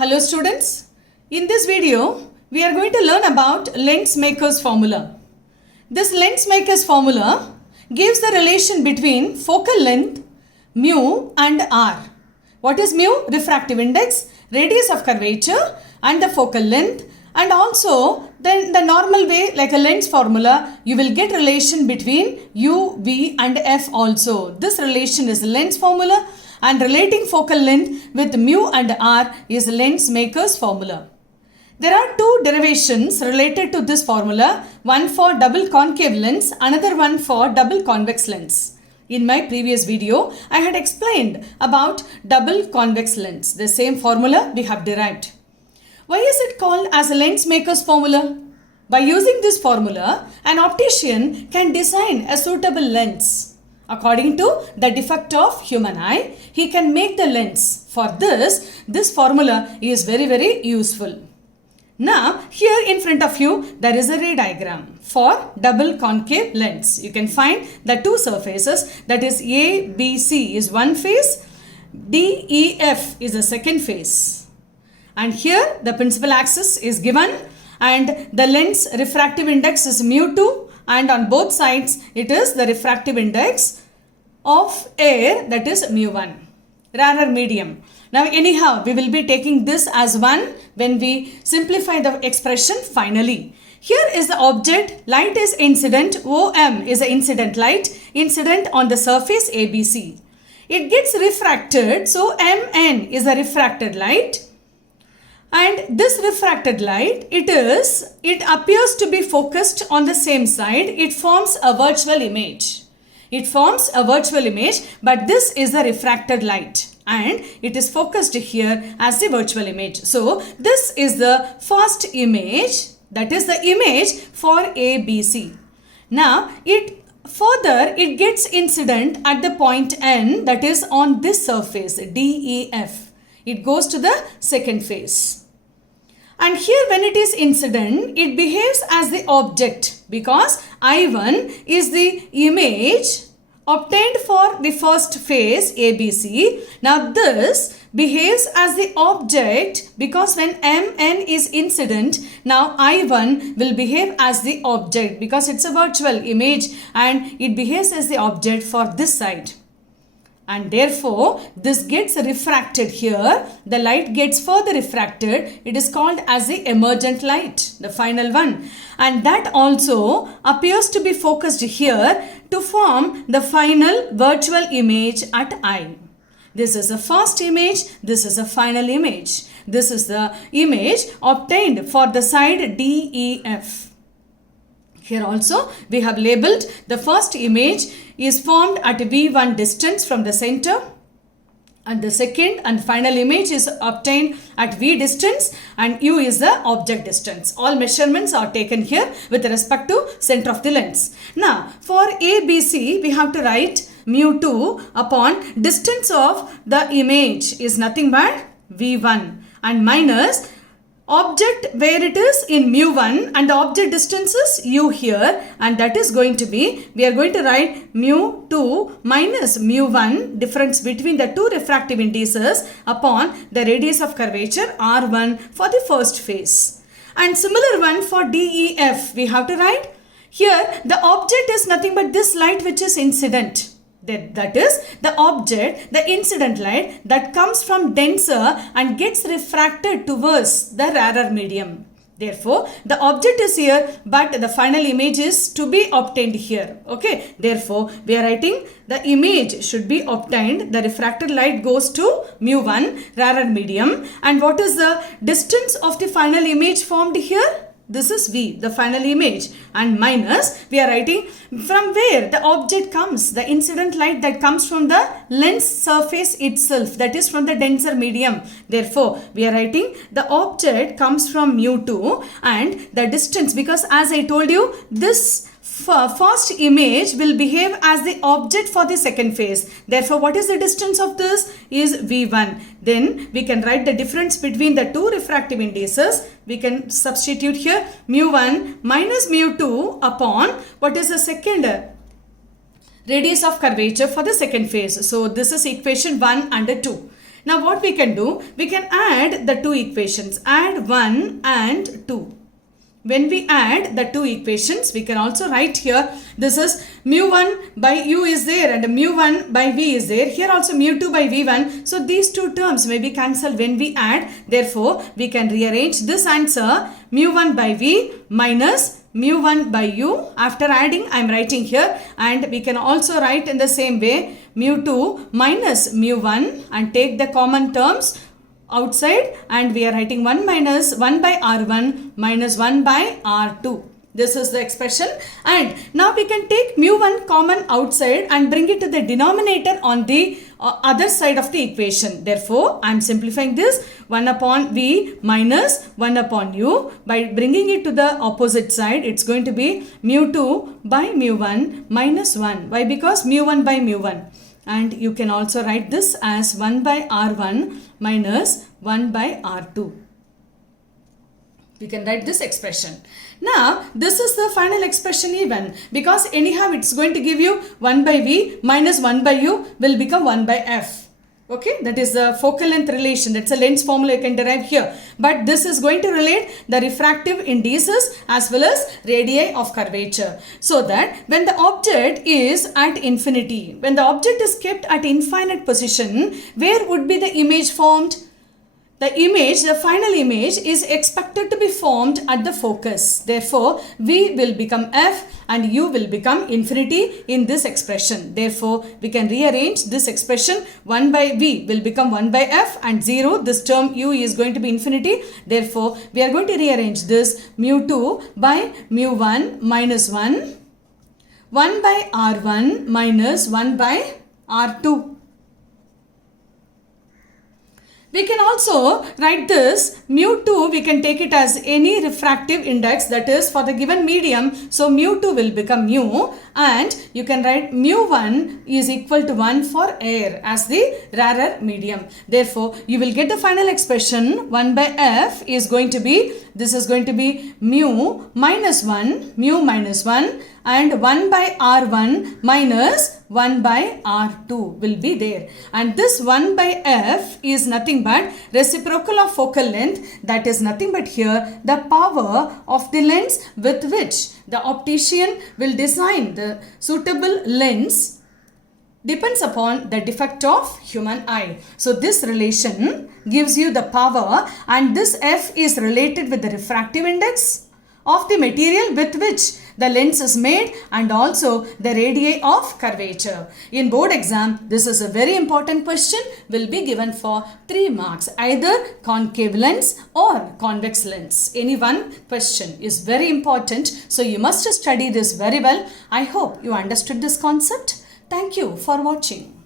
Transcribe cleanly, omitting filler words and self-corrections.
Hello students, in this video we are going to learn about Lensmaker's formula. This Lensmaker's formula gives the relation between focal length mu and r. What is mu? Refractive index, radius of curvature and the focal length, and also then the normal way like a lens formula you will get relation between u, v and f also. This relation is the lens formula. And relating focal length with mu and r is Lensmaker's formula. There are two derivations related to this formula, one for double concave lens, another one for double convex lens. In my previous video, I had explained about double convex lens. The same formula we have derived. Why is it called as a Lensmaker's formula? By using this formula, an optician can design a suitable lens. According to the defect of human eye, he can make the lens. For this formula is very useful. Now, here in front of you, there is a ray diagram for double concave lens. You can find the two surfaces, that is ABC is one face, DEF is a second face. And here the principal axis is given and the lens refractive index is mu2. And on both sides it is the refractive index of air, that is mu1, rarer medium. Now anyhow we will be taking this as 1 when we simplify the expression finally. Here is the object, light is incident, OM is the incident light, incident on the surface ABC. It gets refracted, so MN is a refracted light. And this refracted light, it appears to be focused on the same side. It forms a virtual image. It forms a virtual image, but this is the refracted light and it is focused here as the virtual image. So this is the first image, that is the image for ABC. Now it gets incident at the point N, that is on this surface DEF. It goes to the second face. And here when it is incident, it behaves as the object because I1 is the image obtained for the first phase ABC. Now this behaves as the object because when MN is incident, now I1 will behave as the object because it's a virtual image and it behaves as the object for this side. And therefore, this gets refracted here. The light gets further refracted. It is called as the emergent light, the final one. And that also appears to be focused here to form the final virtual image at I. This is the first image. This is a final image. This is the image obtained for the side DEF. Here also we have labeled the first image is formed at V1 distance from the center and the second and final image is obtained at V distance and U is the object distance. All measurements are taken here with respect to center of the lens. Now for ABC we have to write mu2 upon distance of the image is nothing but V1 and minus object where it is in mu1 and the object distance is u here and that is going to be, we are going to write mu2 minus mu1, difference between the two refractive indices upon the radius of curvature r1 for the first phase. And similar one for DEF we have to write, here the object is nothing but this light which is incident. That is the object, the incident light that comes from denser and gets refracted towards the rarer medium. Therefore, the object is here but the final image is to be obtained here. Okay. Therefore, we are writing the image should be obtained. The refracted light goes to mu1, rarer medium. And what is the distance of the final image formed here? This is V, the final image, and minus we are writing from where the object comes, the incident light that comes from the lens surface itself, that is from the denser medium. Therefore, we are writing the object comes from mu2 and the distance, because as I told you, this first image will behave as the object for the second phase. Therefore, what is the distance of this is V1. Then we can write the difference between the two refractive indices. We can substitute here mu1 minus mu2 upon what is the second radius of curvature for the second phase. So this is equation 1 and 2. Now what we can do, we can add the two equations, add 1 and 2. When we add the two equations, we can also write here, this is mu1 by u is there and mu1 by v is there. Here also mu2 by v1. So these two terms may be cancelled when we add. Therefore, we can rearrange this answer mu1 by v minus mu1 by u. After adding, I am writing here, and we can also write in the same way mu2 minus mu1 and take the common terms outside, and we are writing 1 minus 1 by r1 minus 1 by r2. This is the expression, and now we can take mu1 common outside and bring it to the denominator on the other side of the equation. Therefore, I am simplifying this 1 upon v minus 1 upon u. By bringing it to the opposite side, it's going to be mu2 by mu1 minus 1. Why? Because mu1 by mu1. And you can also write this as 1 by r1 minus 1 by r2. We can write this expression. Now, this is the final expression even, because anyhow it's going to give you 1 by v minus 1 by u will become 1 by f. Okay, that is the focal length relation. That's a length formula you can derive here. But this is going to relate the refractive indices as well as radii of curvature. So that when the object is at infinity, when the object is kept at infinite position, where would be the image formed? The image, the final image is expected to be formed at the focus. Therefore, v will become f and u will become infinity in this expression. Therefore, we can rearrange this expression. 1 by v will become 1 by f and 0. This term u is going to be infinity. Therefore, we are going to rearrange this mu2 by mu1 minus 1, 1 by r1 minus 1 by r2. We can also write this mu2, we can take it as any refractive index, that is for the given medium. So mu2 will become mu, and you can write mu1 is equal to 1 for air as the rarer medium. Therefore, you will get the final expression 1 by f is going to be, this is going to be mu minus 1 and 1 by r1 minus 1 by r2 will be there. And this 1 by f is nothing but reciprocal of focal length, that is nothing but here the power of the lens with which the optician will design the suitable lens depends upon the defect of human eye. So this relation gives you the power, and this f is related with the refractive index of the material with which the lens is made and also the radii of curvature. In board exam, this is a very important question, will be given for 3 marks, either concave lens or convex lens. Any one question is very important, so you must study this very well. I hope you understood this concept. Thank you for watching.